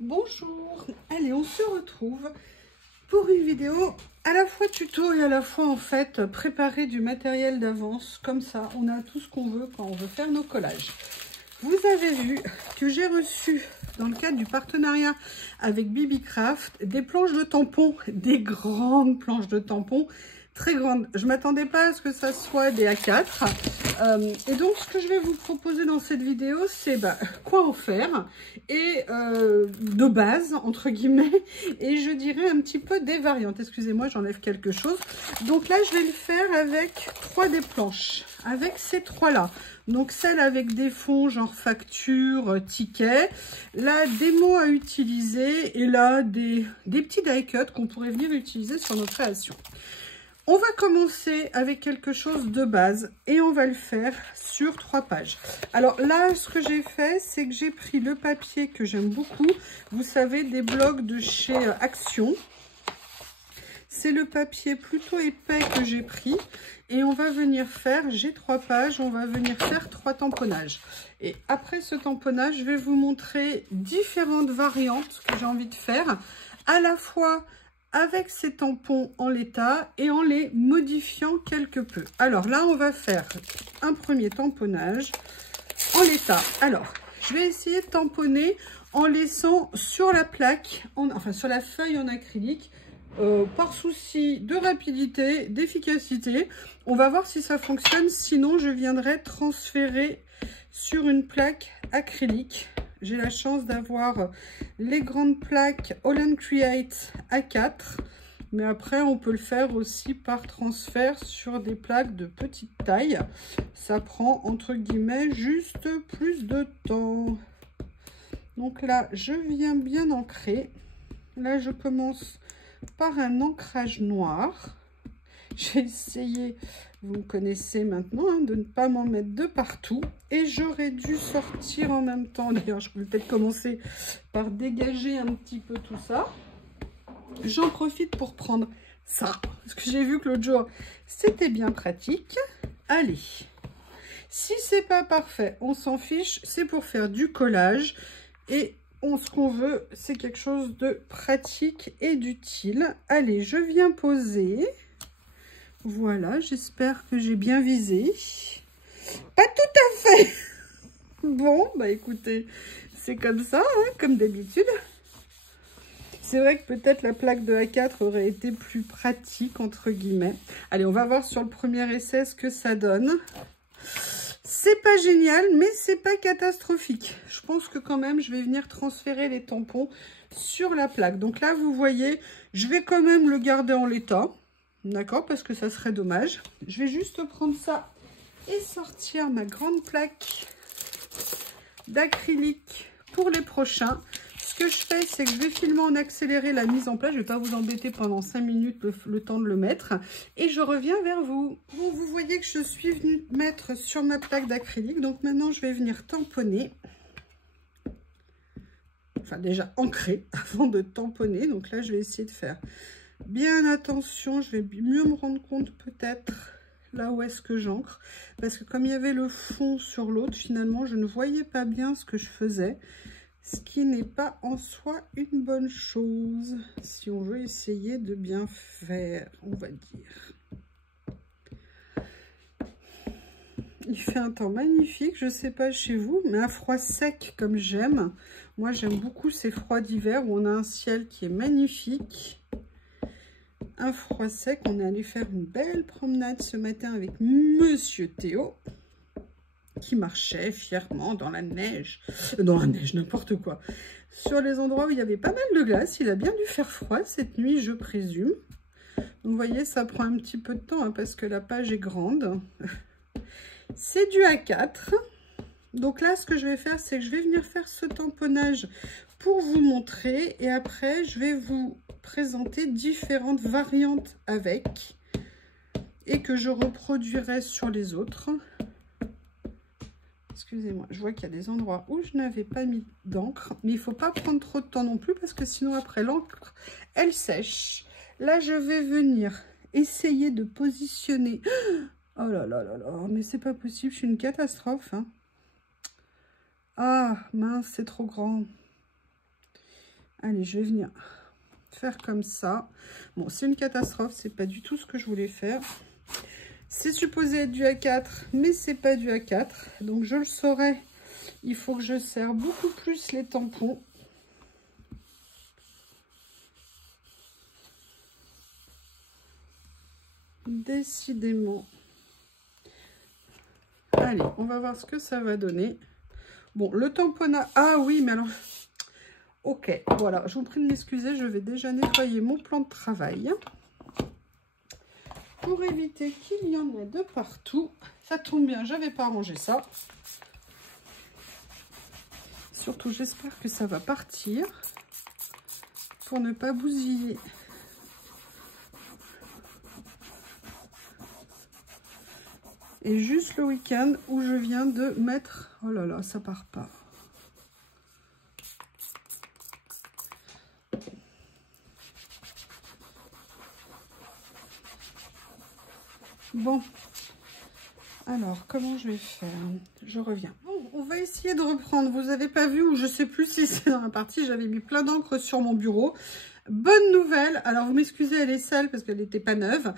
Bonjour, allez on se retrouve pour une vidéo à la fois tuto et à la fois en fait préparer du matériel d'avance. Comme ça on a tout ce qu'on veut quand on veut faire nos collages. Vous avez vu que j'ai reçu dans le cadre du partenariat avec Bibi Craft des planches de tampons, des grandes planches de tampons, très grandes. Je ne m'attendais pas à ce que ça soit des A4. Et donc ce que je vais vous proposer dans cette vidéo, c'est quoi en faire et de base entre guillemets, et je dirais un petit peu des variantes. Excusez-moi, j'enlève quelque chose. Donc là je vais le faire avec 3 des planches, avec ces 3 là. Donc celle avec des fonds genre facture, ticket, là des mots à utiliser et là des petits die cuts qu'on pourrait venir utiliser sur nos créations. On va commencer avec quelque chose de base et on va le faire sur 3 pages. Alors là, ce que j'ai fait, c'est que j'ai pris le papier que j'aime beaucoup. Vous savez, des blocs de chez Action. C'est le papier plutôt épais que j'ai pris. Et on va venir faire, j'ai 3 pages, on va venir faire 3 tamponnages. Et après ce tamponnage, je vais vous montrer différentes variantes que j'ai envie de faire. À la fois avec ces tampons en l'état et en les modifiant quelque peu. Alors là, on va faire un premier tamponnage en l'état. Alors, je vais essayer de tamponner en laissant sur la plaque, enfin sur la feuille en acrylique, par souci de rapidité, d'efficacité. On va voir si ça fonctionne, sinon je viendrai transférer sur une plaque acrylique. J'ai la chance d'avoir les grandes plaques Holland Create A4, mais après on peut le faire aussi par transfert sur des plaques de petite taille. Ça prend entre guillemets juste plus de temps. Donc là je viens bien ancrer. Là je commence par un ancrage noir. J'ai essayé, vous me connaissez maintenant, hein, de ne pas m'en mettre de partout. Et j'aurais dû sortir en même temps. D'ailleurs, je peux peut-être commencer par dégager un petit peu tout ça. J'en profite pour prendre ça. Parce que j'ai vu que l'autre jour, c'était bien pratique. Allez. Si c'est pas parfait, on s'en fiche. C'est pour faire du collage. Et ce qu'on veut, c'est quelque chose de pratique et d'utile. Allez, je viens poser. Voilà, j'espère que j'ai bien visé. Pas tout à fait. Bon, bah écoutez, c'est comme ça, hein, comme d'habitude. C'est vrai que peut-être la plaque de A4 aurait été plus pratique, entre guillemets. Allez, on va voir sur le premier essai ce que ça donne. C'est pas génial, mais c'est pas catastrophique. Je pense que quand même, je vais venir transférer les tampons sur la plaque. Donc là, vous voyez, je vais quand même le garder en l'état. D'accord, parce que ça serait dommage. Je vais juste prendre ça et sortir ma grande plaque d'acrylique pour les prochains. Ce que je fais, c'est que je vais filmer en accéléré la mise en place. Je ne vais pas vous embêter pendant 5 minutes le temps de le mettre. Et je reviens vers vous. Bon, vous voyez que je suis venue mettre sur ma plaque d'acrylique. Donc maintenant, je vais venir tamponner. Enfin, déjà ancrer avant de tamponner. Donc là, je vais essayer de faire bien attention. Je vais mieux me rendre compte peut-être là où est-ce que j'ancre. Parce que comme il y avait le fond sur l'autre, finalement, je ne voyais pas bien ce que je faisais. Ce qui n'est pas en soi une bonne chose, si on veut essayer de bien faire, on va dire. Il fait un temps magnifique, je ne sais pas chez vous, mais un froid sec comme j'aime. Moi, j'aime beaucoup ces froids d'hiver où on a un ciel qui est magnifique. Un froid sec, on est allé faire une belle promenade ce matin avec Monsieur Théo, qui marchait fièrement dans la neige, n'importe quoi. Sur les endroits où il y avait pas mal de glace, il a bien dû faire froid cette nuit, je présume. Donc, vous voyez, ça prend un petit peu de temps, hein, parce que la page est grande. C'est du A4. Donc là, ce que je vais faire, c'est que je vais venir faire ce tamponnage pour vous montrer. Et après, je vais vous présenter différentes variantes avec. Et que je reproduirai sur les autres. Excusez-moi, je vois qu'il y a des endroits où je n'avais pas mis d'encre. Mais il ne faut pas prendre trop de temps non plus parce que sinon après l'encre, elle sèche. Là, je vais venir essayer de positionner. Oh là là là là, mais c'est pas possible, je suis une catastrophe. Hein. Ah, mince, c'est trop grand. Allez, je vais venir faire comme ça. Bon, c'est une catastrophe, c'est pas du tout ce que je voulais faire. C'est supposé être du A4, mais c'est pas du A4. Donc je le saurai, il faut que je serre beaucoup plus les tampons. Décidément. Allez, on va voir ce que ça va donner. Bon, le tamponnage... Ah oui, mais alors... Ok, voilà, je vous prie de m'excuser, je vais déjà nettoyer mon plan de travail. Pour éviter qu'il y en ait de partout. Ça tombe bien, j'avais pas rangé ça. Surtout, j'espère que ça va partir. Pour ne pas bousiller. Et juste le week-end où je viens de mettre... Oh là là, ça part pas. Bon. Alors, comment je vais faire? Je reviens. Bon, on va essayer de reprendre. Vous n'avez pas vu, ou je sais plus si c'est dans la partie, j'avais mis plein d'encre sur mon bureau. Bonne nouvelle, alors vous m'excusez, elle est sale parce qu'elle n'était pas neuve.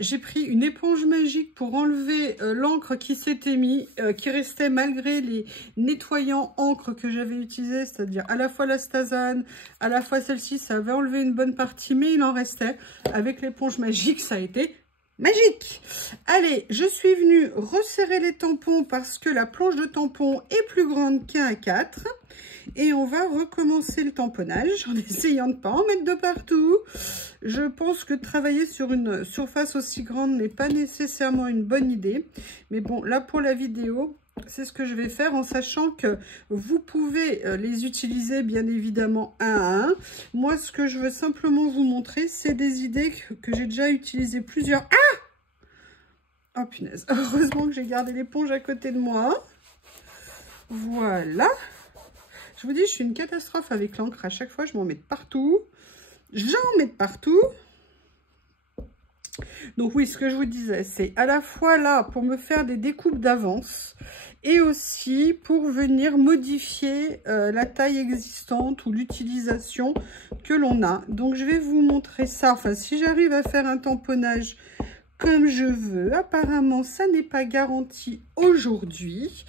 J'ai pris une éponge magique pour enlever l'encre qui s'était mise, qui restait malgré les nettoyants encre que j'avais utilisés, c'est-à-dire à la fois la Stazane, à la fois celle-ci, ça avait enlevé une bonne partie, mais il en restait. Avec l'éponge magique, ça a été magique. Allez, je suis venue resserrer les tampons parce que la planche de tampon est plus grande qu'un A4. Et on va recommencer le tamponnage en essayant de ne pas en mettre de partout. Je pense que travailler sur une surface aussi grande n'est pas nécessairement une bonne idée. Mais bon, là pour la vidéo, c'est ce que je vais faire en sachant que vous pouvez les utiliser bien évidemment un à un. Moi, ce que je veux simplement vous montrer, c'est des idées que j'ai déjà utilisées plusieurs... Ah! Oh punaise, heureusement que j'ai gardé l'éponge à côté de moi. Voilà. Je vous dis, je suis une catastrophe avec l'encre. À chaque fois, je m'en mets de partout. J'en mets de partout. Donc oui, ce que je vous disais, c'est à la fois là pour me faire des découpes d'avance et aussi pour venir modifier la taille existante ou l'utilisation que l'on a. Donc je vais vous montrer ça. Enfin, si j'arrive à faire un tamponnage comme je veux, apparemment, ça n'est pas garanti aujourd'hui.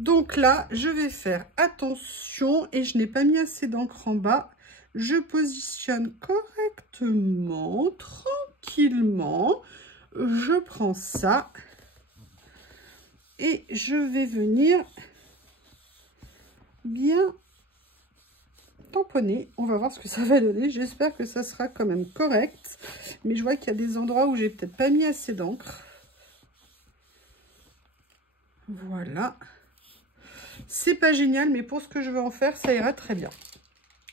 Donc là, je vais faire attention et je n'ai pas mis assez d'encre en bas. Je positionne correctement, tranquillement. Je prends ça et je vais venir bien tamponner. On va voir ce que ça va donner. J'espère que ça sera quand même correct. Mais je vois qu'il y a des endroits où j'ai peut-être pas mis assez d'encre. Voilà. C'est pas génial, mais pour ce que je veux en faire, ça ira très bien.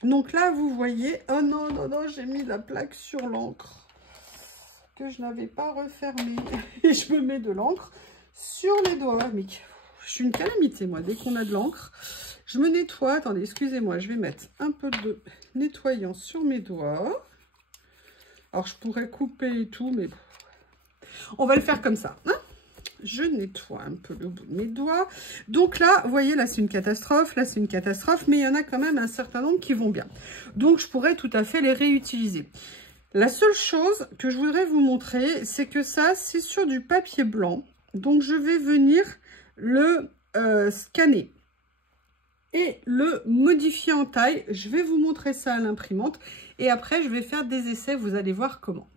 Donc là, vous voyez... Oh non, non, non, j'ai mis la plaque sur l'encre que je n'avais pas refermée. Et je me mets de l'encre sur les doigts. Mais je suis une calamité, moi, dès qu'on a de l'encre. Je me nettoie. Attendez, excusez-moi, je vais mettre un peu de nettoyant sur mes doigts. Alors, je pourrais couper et tout, mais on va le faire comme ça, hein. Je nettoie un peu le bout de mes doigts. Donc là, vous voyez, là, c'est une catastrophe. Là, c'est une catastrophe. Mais il y en a quand même un certain nombre qui vont bien. Donc, je pourrais tout à fait les réutiliser. La seule chose que je voudrais vous montrer, c'est que ça, c'est sur du papier blanc. Donc, je vais venir le scanner et le modifier en taille. Je vais vous montrer ça à l'imprimante. Et après, je vais faire des essais. Vous allez voir comment.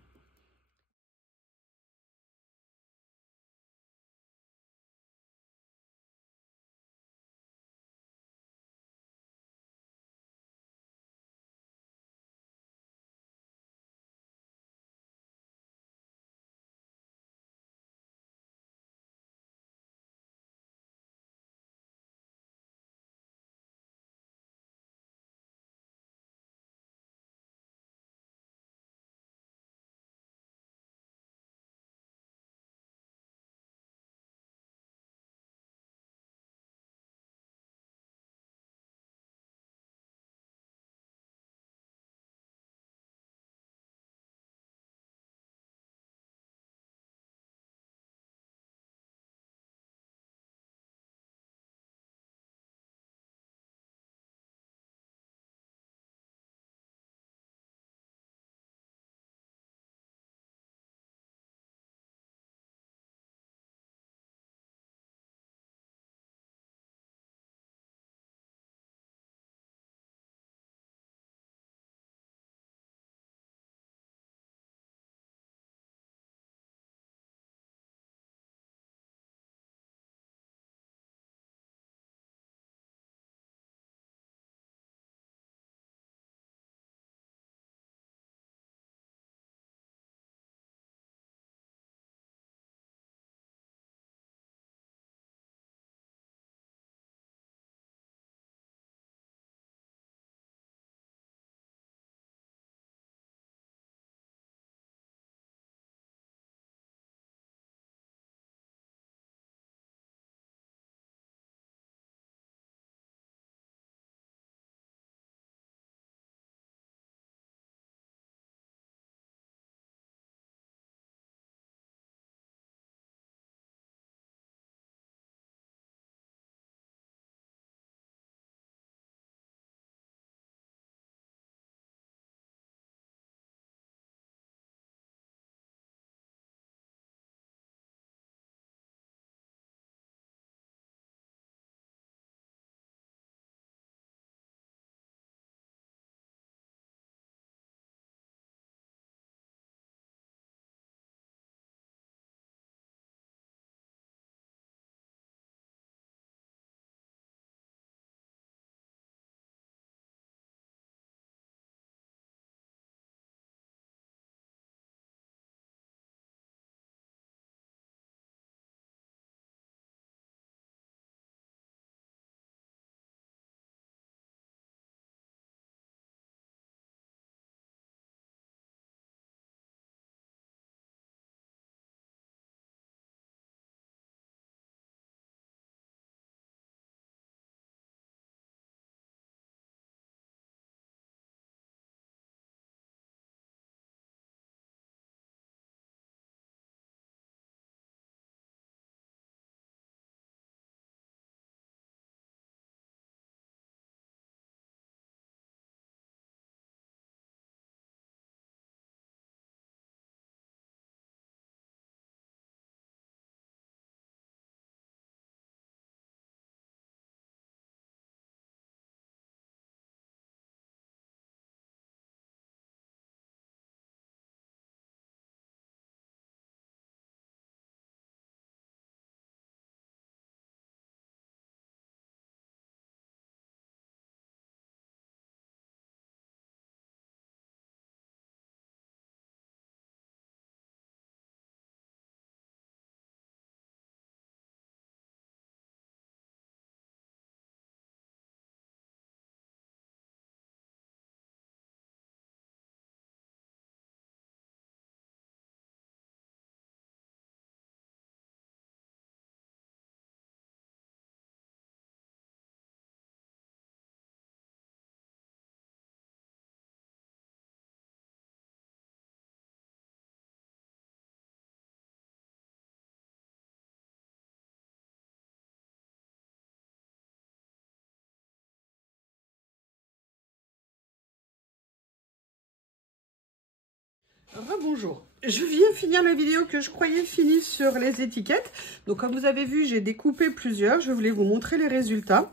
Rebonjour. Je viens finir la vidéo que je croyais finie sur les étiquettes. Donc comme vous avez vu, j'ai découpé plusieurs. Je voulais vous montrer les résultats.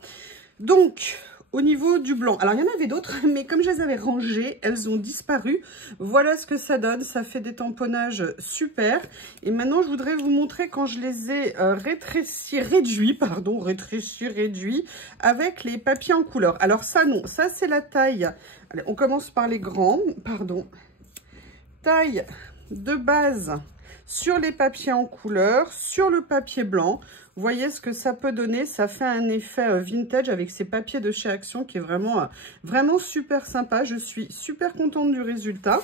Donc au niveau du blanc, alors il y en avait d'autres, mais comme je les avais rangées, elles ont disparu. Voilà ce que ça donne. Ça fait des tamponnages super. Et maintenant, je voudrais vous montrer quand je les ai réduits avec les papiers en couleur. Alors ça, non, ça c'est la taille. Allez, on commence par les grands, taille de base sur les papiers en couleur, sur le papier blanc. Vous voyez ce que ça peut donner, ça fait un effet vintage avec ces papiers de chez Action qui est vraiment super sympa. Je suis super contente du résultat.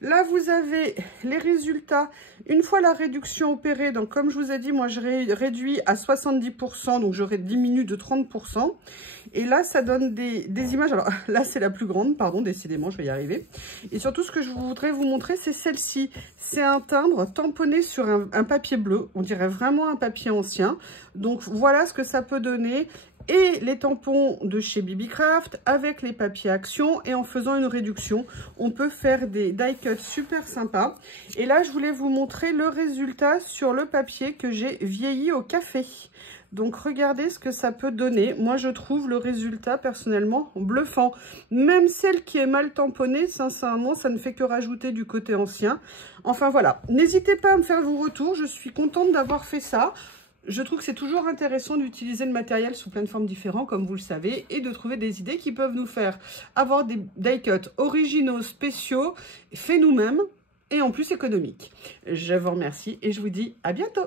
Là, vous avez les résultats une fois la réduction opérée. Donc, comme je vous ai dit, moi, je réduis à 70%, donc j'aurai diminué de 30%. Et là, ça donne des images. Alors là, c'est la plus grande, pardon, décidément, je vais y arriver. Et surtout, ce que je voudrais vous montrer, c'est celle-ci. C'est un timbre tamponné sur un papier bleu. On dirait vraiment un papier ancien. Donc, voilà ce que ça peut donner. Et les tampons de chez BB-Craft avec les papiers Action, et en faisant une réduction, on peut faire des die cuts super sympas. Et là, je voulais vous montrer le résultat sur le papier que j'ai vieilli au café. Donc, regardez ce que ça peut donner. Moi, je trouve le résultat, personnellement, bluffant. Même celle qui est mal tamponnée, sincèrement, ça ne fait que rajouter du côté ancien. Enfin, voilà. N'hésitez pas à me faire vos retours. Je suis contente d'avoir fait ça. Je trouve que c'est toujours intéressant d'utiliser le matériel sous plein de formes différentes, comme vous le savez, et de trouver des idées qui peuvent nous faire avoir des die cuts originaux, spéciaux, faits nous-mêmes, et en plus économiques. Je vous remercie et je vous dis à bientôt.